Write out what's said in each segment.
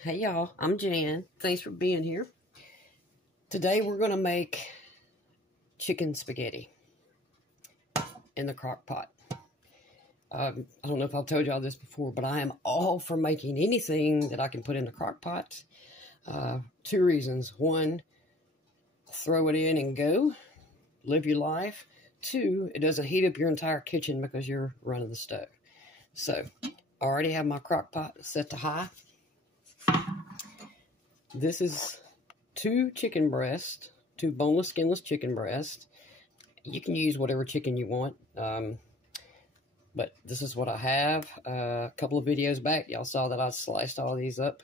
Hey y'all, I'm Jan. Thanks for being here. Today we're going to make chicken spaghetti in the crock pot. I don't know if I've told y'all this before, but I am all for making anything that I can put in the crock pot. Two reasons. One, throw it in and go. Live your life. Two, it doesn't heat up your entire kitchen because you're running the stove. So, I already have my crock pot set to high. This is two chicken breasts, two boneless, skinless chicken breasts. You can use whatever chicken you want, but this is what I have. A couple of videos back, y'all saw that I sliced all these up,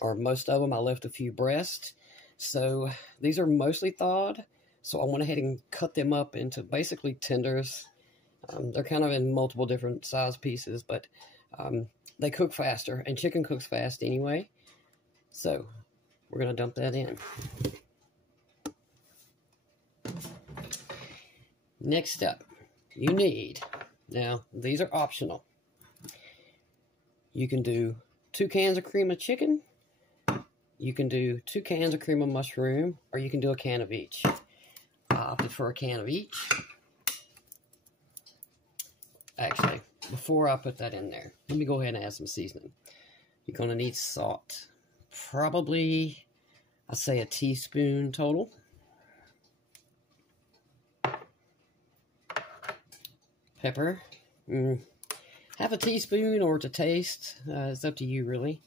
or most of them. I left a few breasts. So these are mostly thawed, so I went ahead and cut them up into basically tenders. They're kind of in multiple different size pieces, but they cook faster, and chicken cooks fast anyway. So we're going to dump that in. Next up, you need, now these are optional. You can do 2 cans of cream of chicken. You can do 2 cans of cream of mushroom, or you can do a can of each. I opted for a can of each. Actually, before I put that in there, let me go ahead and add some seasoning. You're going to need salt. Probably, I'd say a teaspoon total. Pepper. Half a teaspoon or to taste. It's up to you, really.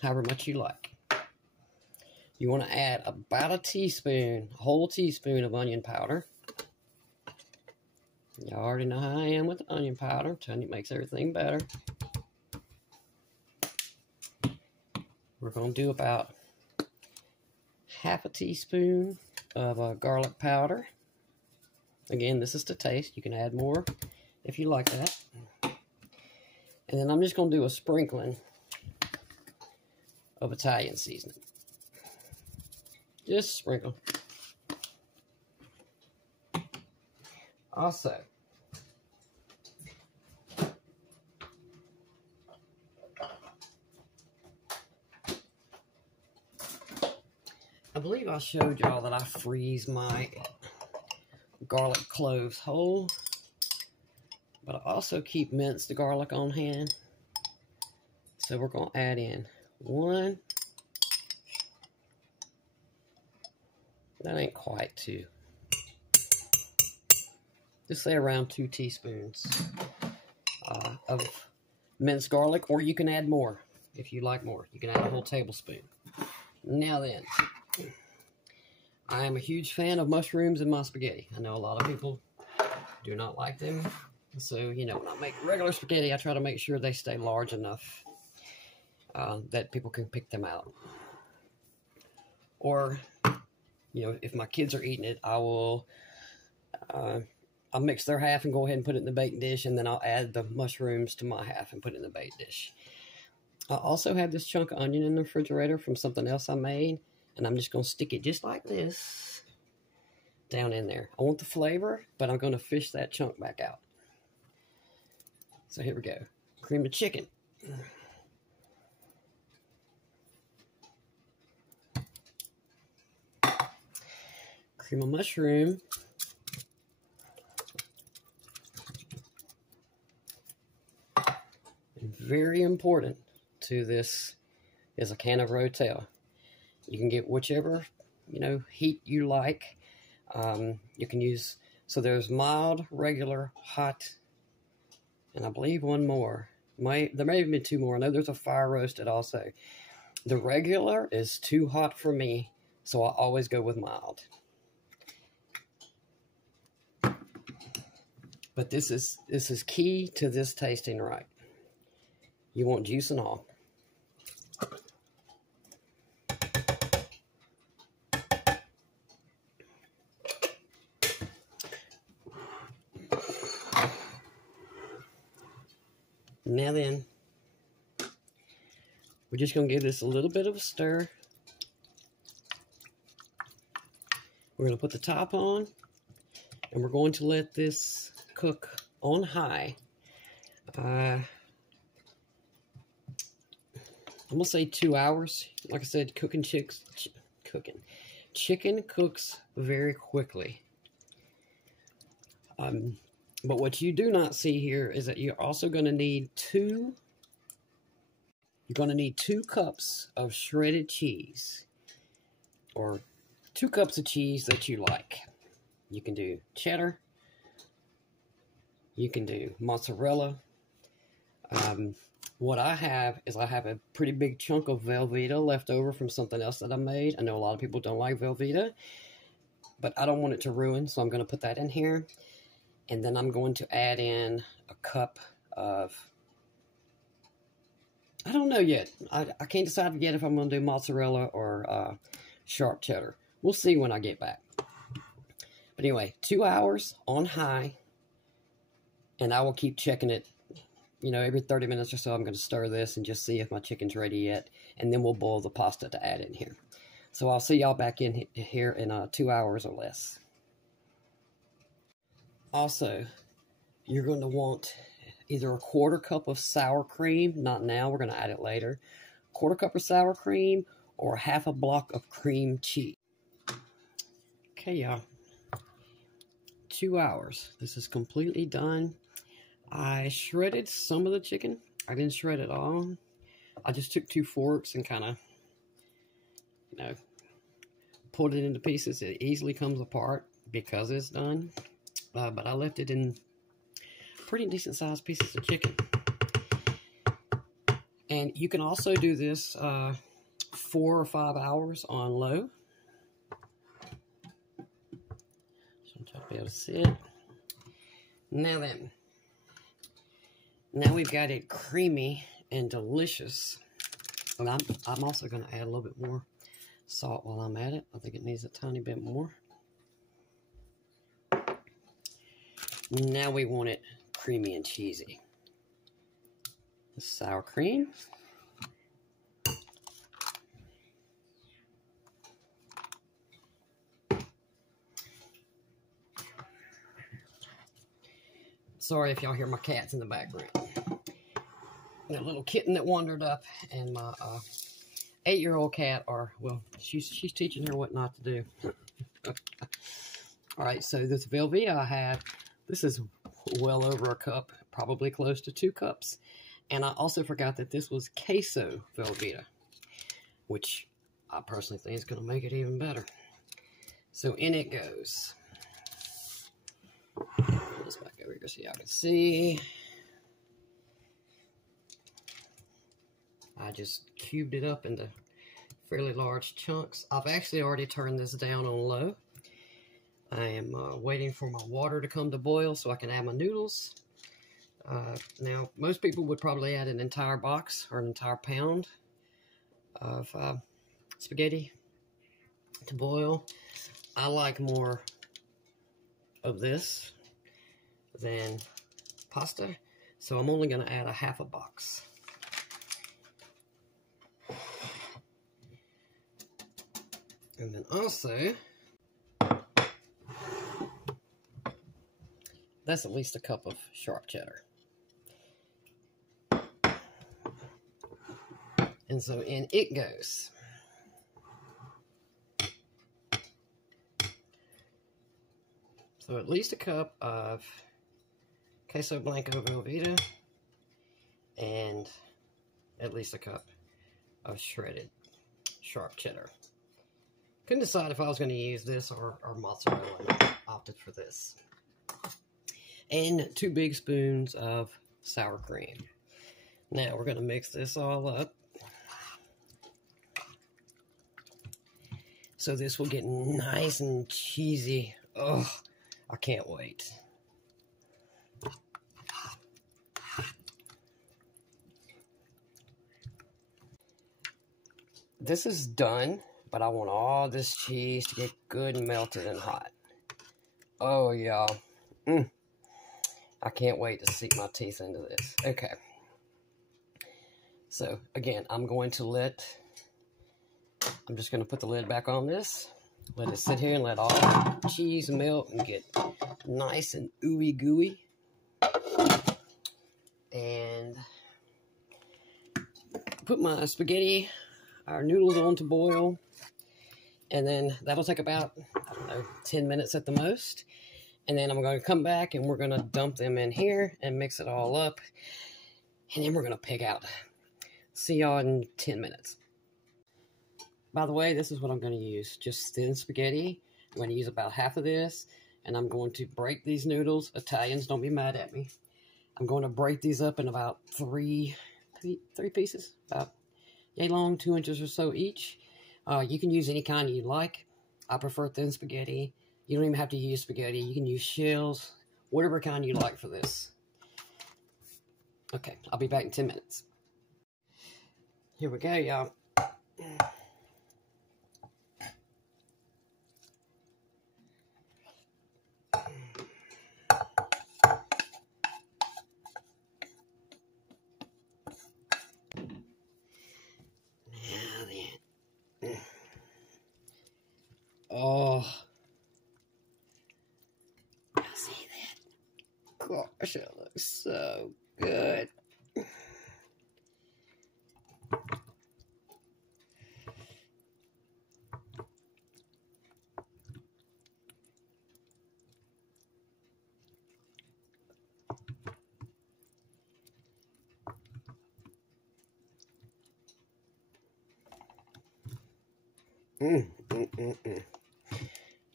However much you like. You want to add about a teaspoon, a whole teaspoon of onion powder. You already know how I am with the onion powder. I'm telling you, it makes everything better. We're going to do about half a teaspoon of garlic powder. Again, this is to taste. You can add more if you like that. And then I'm just going to do a sprinkling of Italian seasoning. Just sprinkle. Also, I believe I showed y'all that I freeze my garlic cloves whole, but I also keep minced garlic on hand. So we're going to add in 1. That ain't quite 2. Just say around 2 teaspoons of minced garlic, or you can add more if you like more. You can add a whole tablespoon. Now then, I am a huge fan of mushrooms in my spaghetti. I know a lot of people do not like them. So, you know, when I make regular spaghetti, I try to make sure they stay large enough that people can pick them out. Or, you know, if my kids are eating it, I will I'll mix their half and go ahead and put it in the baked dish, and then I'll add the mushrooms to my half and put it in the baked dish. I also have this chunk of onion in the refrigerator from something else I made, and I'm just going to stick it just like this down in there. I want the flavor, but I'm going to fish that chunk back out. So here we go. Cream of chicken. Cream of mushroom. And very important to this is a can of Rotel. You can get whichever, you know, heat you like. You can use, so there's mild, regular, hot, and I believe one more. There may have been 2 more. I know there's a fire roasted also. The regular is too hot for me, so I always go with mild. But this is key to this tasting right. You want juice and all. Now then, we're just going to give this a little bit of a stir. We're going to put the top on, and we're going to let this cook on high I'm gonna say 2 hours. Like I said, chicken cooks very quickly. But what you do not see here is that you're also going to need 2 cups of shredded cheese, or 2 cups of cheese that you like. You can do cheddar, you can do mozzarella. What I have is I have a pretty big chunk of Velveeta left over from something else that I made. I know a lot of people don't like Velveeta, but I don't want it to ruin, so I'm going to put that in here. And then I'm going to add in a cup of, I don't know yet. I can't decide yet if I'm going to do mozzarella or sharp cheddar. We'll see when I get back. But anyway, 2 hours on high. And I will keep checking it. You know, every 30 minutes or so, I'm going to stir this and just see if my chicken's ready yet. And then we'll boil the pasta to add in here. So I'll see y'all back in here in 2 hours or less. Also, you're going to want either a 1/4 cup of sour cream. Not now, we're going to add it later. 1/4 cup of sour cream or 1/2 block of cream cheese. Okay, y'all. 2 hours. This is completely done. I shredded some of the chicken. I didn't shred it all. I just took 2 forks and kind of, you know, pulled it into pieces. It easily comes apart because it's done. But I left it in pretty decent sized pieces of chicken. And you can also do this 4 or 5 hours on low. So I'm trying to be able to see it. Now then, now we've got it creamy and delicious. And I'm also going to add a little bit more salt while I'm at it. I think it needs a tiny bit more. Now we want it creamy and cheesy. The sour cream. Sorry if y'all hear my cats in the background. The little kitten that wandered up, and my 8-year-old cat, well, she's teaching her what not to do. All right, so this Velveeta I have, this is well over a cup, probably close to 2 cups. And I also forgot that this was Queso Velveeta, which I personally think is going to make it even better. So in it goes. Put this back over here so y'all can see. I just cubed it up into fairly large chunks. I've actually already turned this down on low. I am waiting for my water to come to boil so I can add my noodles. Now, most people would probably add an entire box or an entire pound of spaghetti to boil. I like more of this than pasta, so I'm only going to add a 1/2 box. And then also, that's at least a cup of sharp cheddar. And so in it goes. So at least a cup of Queso Blanco Velveeta and at least a cup of shredded sharp cheddar. Couldn't decide if I was going to use this or mozzarella, and I opted for this. And 2 big spoons of sour cream. Now we're going to mix this all up. So this will get nice and cheesy. Oh, I can't wait. This is done, but I want all this cheese to get good and melted and hot. Oh, y'all. I can't wait to sink my teeth into this. Okay. So, again, I'm just going to put the lid back on this. Let it sit here and let all the cheese melt and get nice and ooey gooey. And put my spaghetti, our noodles on to boil, and then that'll take about, I don't know, 10 minutes at the most. And then I'm going to come back and we're going to dump them in here and mix it all up. And then we're going to pick out. See y'all in 10 minutes. By the way, this is what I'm going to use. Just thin spaghetti. I'm going to use about half of this. And I'm going to break these noodles. Italians, don't be mad at me. I'm going to break these up in about three pieces. About yay long, 2 inches or so each. You can use any kind you like. I prefer thin spaghetti. You don't even have to use spaghetti. You can use shells, whatever kind you like for this. Okay, I'll be back in 10 minutes. Here we go, y'all. Oh. See that? Gosh, it looks so good.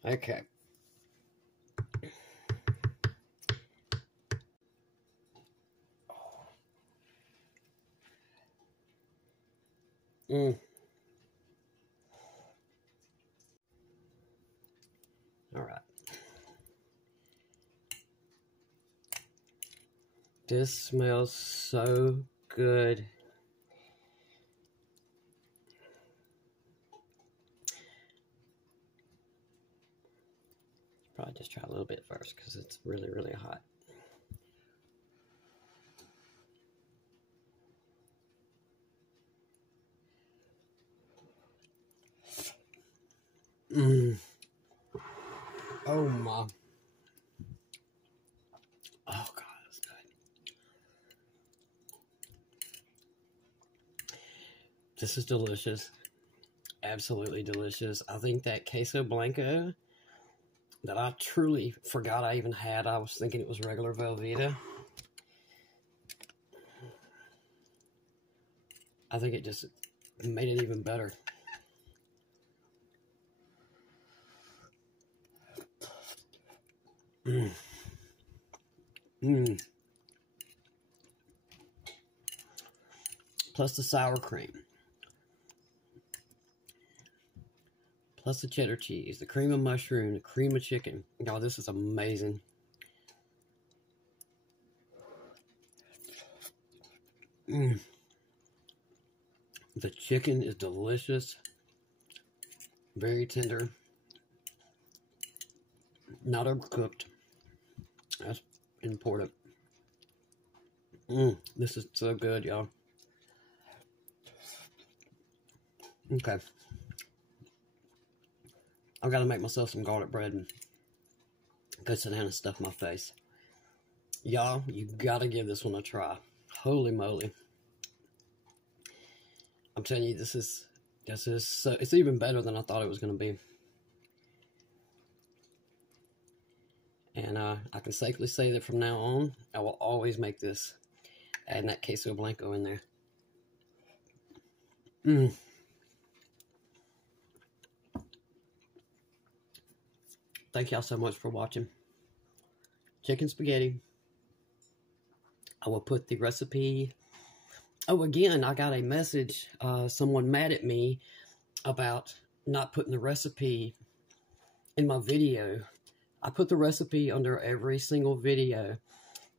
Okay. All right. This smells so good. Probably just try a little bit first because it's really, really hot. Oh my. Oh God, that's good. This is delicious. Absolutely delicious. I think that Queso Blanco that I truly forgot I even had. I was thinking it was regular Velveeta. I think it just made it even better. Plus the sour cream. Plus the cheddar cheese, the cream of mushroom, the cream of chicken. God, this is amazing. The chicken is delicious. Very tender. Not overcooked. That's important. This is so good, y'all. Okay. I've got to make myself some garlic bread and go sit down and stuff my face. Y'all, you got to give this one a try. Holy moly. I'm telling you, this is so, it's even better than I thought it was going to be. And I can safely say that from now on, I will always make this. Adding that Queso Blanco in there. Thank y'all so much for watching. Chicken spaghetti. I will put the recipe. Oh, again, I got a message. Someone mad at me about not putting the recipe in my video. I put the recipe under every single video.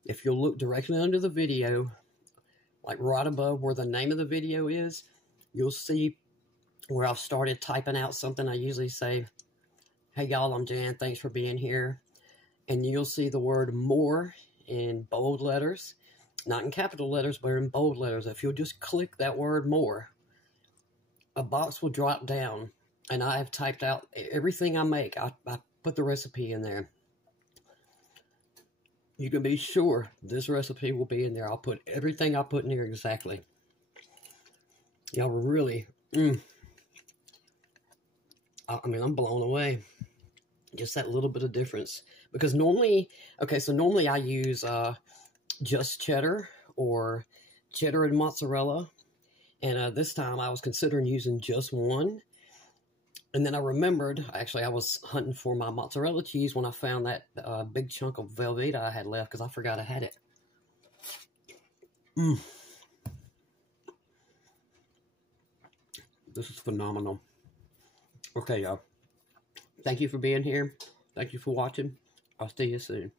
If you'll look directly under the video, like right above where the name of the video is, you'll see where I've started typing out something. I usually say, hey y'all, I'm Jan, thanks for being here. And you'll see the word more in bold letters, not in capital letters, but in bold letters. If you'll just click that word more, a box will drop down, and I have typed out everything I make. I put the recipe in there. You can be sure this recipe will be in there. I'll put everything I put in here exactly. Y'all were really, I mean, I'm blown away. Just that little bit of difference. Because normally, okay, so normally I use just cheddar or cheddar and mozzarella. And this time I was considering using just one. And then I remembered, actually, I was hunting for my mozzarella cheese when I found that big chunk of Velveeta I had left because I forgot I had it. This is phenomenal. Okay, y'all. Thank you for being here. Thank you for watching. I'll see you soon.